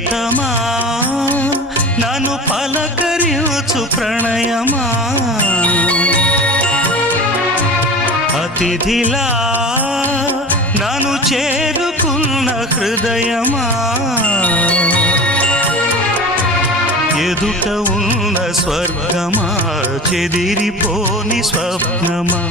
ప్రియతమా నన్ను పలకరించు ప్రణయమా అతిథిలా నన్ను చేరుకున్న హృదయమా ఎదుట ఉన్న స్వర్గమా చెదిరిపోని స్వప్నమా